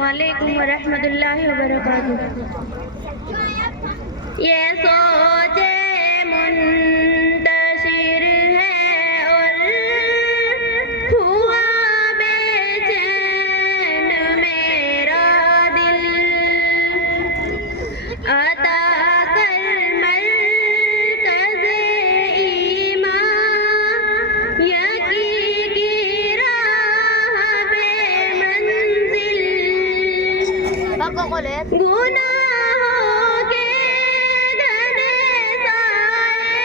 वालेकुम वरहमतुल्लाहि वबरकातुहू। ये सोचे मुंतशिर है और हुआ बेचैन मेरा दिल, अता कर मरकज़े ईमान यकी की राह बेमंजिल, गुनाहों के घने साए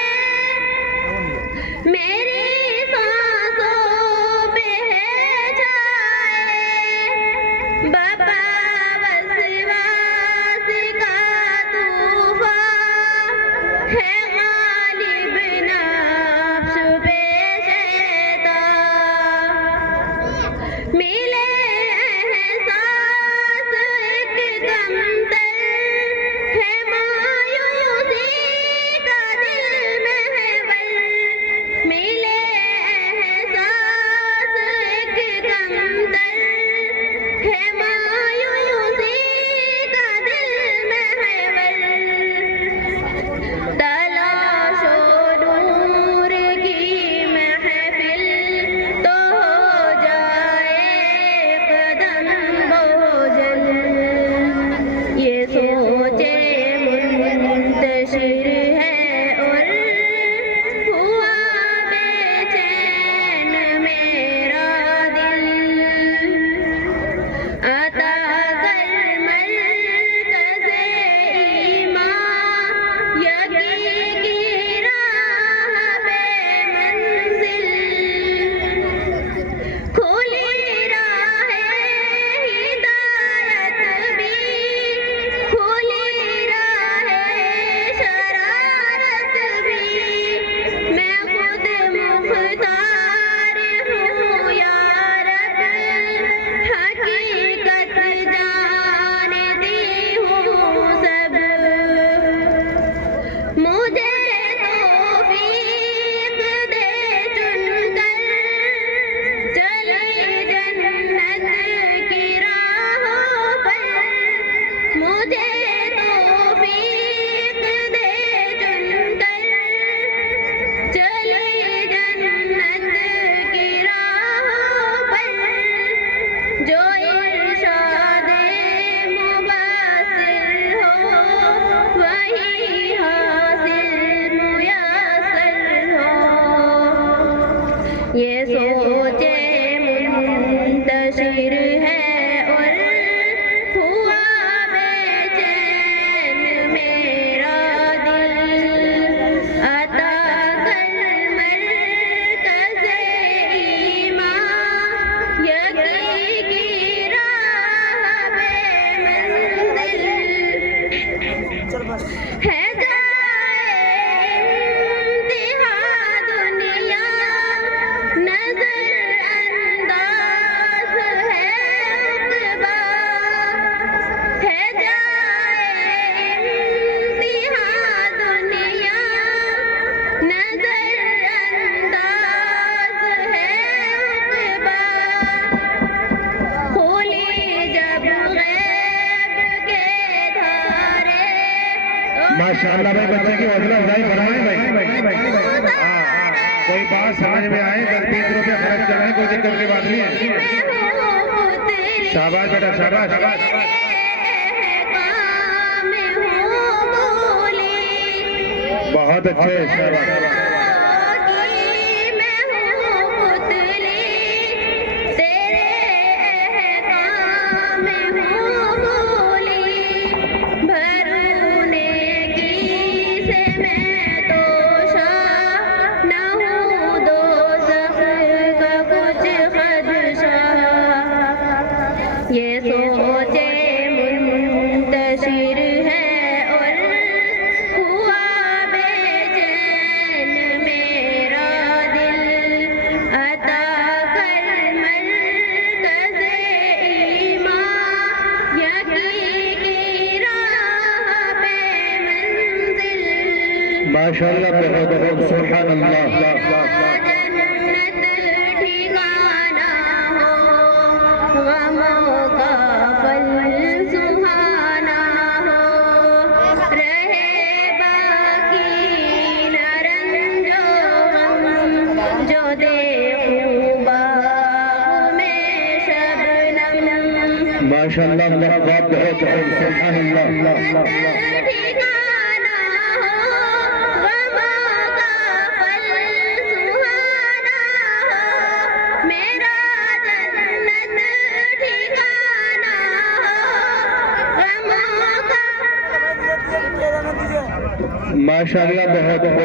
मेरी सांसों पे है छाए, बाबा वसवास का तूफान है गालिब नफ्स पे शैतान, मिले एहसास एक कमतर है मायूसी का दिल महवर, मिले एहसास एक कमतर है मायूसी का दिल महवर, तलाशो नूर की महफिल तो हो जाए कदम बोझल, ये सोचे मुंतशिर है और हुआ बेचैन मेरा दिल, अता कर मरकज़े ईमान यकी की राह बेमंजिल, खुली राहे हिदायत भी, खुली राहे शरारत भी, मैं खुद मुख्तार हूँ या रब, हकीकत जानती हूँ सब, मुझे तौफीक दे चुनकर चली जन्नत की राहों पर, मुझे तौफीक दे चुनकर चली जन्नत की राहों पर, जो इरशादे मुबस्सिर हो वही हासिल मुयस्सर हो, ये सोचे मुंतशिर है और हुआ बेचैन मेरा दिल, अता कर मरकज़े ईमान यकी की राह बेमंजिल, है जाए इंतहा दुनिया नजरअंदाज है उक़बा, है जाए इंतहा दुनिया नजरअंदाज है उक़बा, खुली जब गैब के धारे माशाअल्लाह भाई, बच्चे की हौसला अफजाई कराएं भाई। हाँ, कोई बात समझ में आए 10-20 रुपये खर्च करने कोई दिक्कत की बात नहीं है। शाबाश बेटा, शाबाश शाबाश। बहुत अच्छे, शाबाश। ये सोचे मुंतशिर है और हुआ बेचैन मेरा दिल, अता कर मरकज़े ईमान यकी की राह बेमंजिल, माशाअल्लाह, बहुत बहुत सुभान अल्लाह। जन्नत ठिकाना हो गमों का फल देखूं बाग में शबनम माशाअल्लाह बहुत बहुत सुभान अल्लाह ठिकाना हो गमों का फल सुहाना हो मेरा जन्नत ठिकाना हो गमों का माशाअल्लाह बहुत